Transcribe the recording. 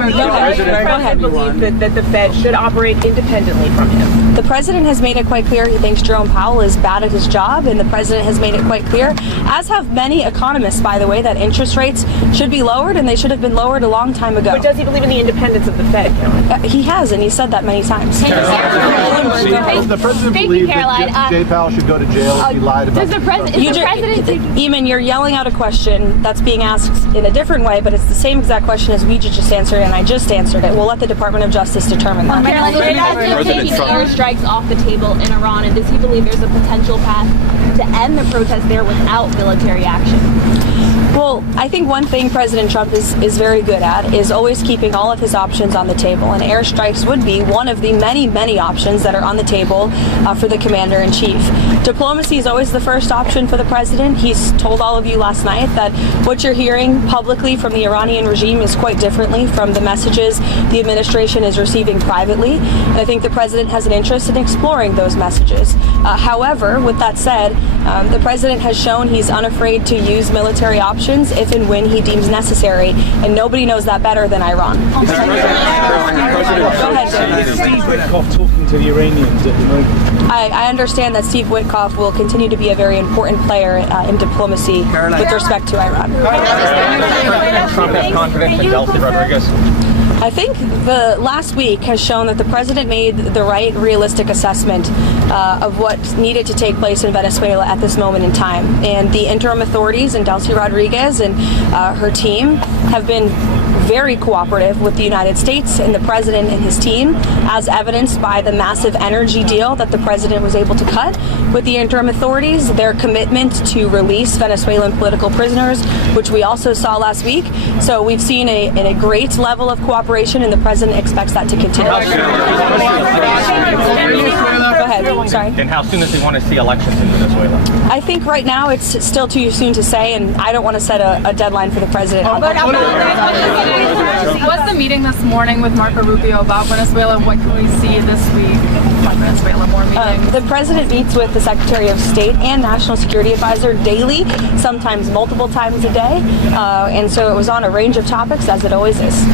president believe that the Fed should operate independently from him? The president has made it quite clear he thinks Jerome Powell is bad at his job, and the president has made it quite clear, as have many economists, by the way, that interest rates should be lowered, and they should have been lowered a long time ago. But does he believe in the independence of the Fed, Caroline? He has, and he said that many times. Does the president believe that Jay Powell should go to jail if he lied about Eamon, you're yelling out a question that's being asked in a different way, but it's the same exact question as we just answered, and I just answered it. We'll let the Department of Justice determine that. Caroline, taking the airstrikes off the table in Iran, and does he believe there's a potential path to end the protest there without military action? Well, I think one thing President Trump is very good at is always keeping all of his options on the table, and airstrikes would be one of the many, many options that are on the table for the commander-in-chief. Diplomacy is always the first option for the president. He's told all of you last night that what you're hearing publicly from the Iranian regime is quite differently from the messages the administration is receiving privately, and I think the president has an interest in exploring those messages. However, with that said, the president has shown he's unafraid to use military options if and when he deems necessary, and nobody knows that better than Iran. Go ahead, Steve Witkoff talking to the Iranians at the moment. I understand that Steve Witkoff will continue to be a very important player in diplomacy with respect to Iran. Trump has confidence in Delcy Rodriguez. I think the last week has shown that the president made the right, realistic assessment of what needed to take place in Venezuela at this moment in time. And the interim authorities and Delcy Rodriguez and her team have been very cooperative with the United States and the president and his team, as evidenced by the massive energy deal that the president was able to cut with the interim authorities, their commitment to release Venezuelan political prisoners, which we also saw last week. So we've seen a great level of cooperation, and the president expects that to continue. Go ahead. Sorry. And how soon does he want to see elections in Venezuela? I think right now it's still too soon to say, and I don't want to set a deadline for the president. What's the meeting this morning with Marco Rubio about Venezuela? What can we see this week on Venezuela? More meetings? The president meets with the Secretary of State and National Security Advisor daily, sometimes multiple times a day, and so it was on a range of topics, as it always is.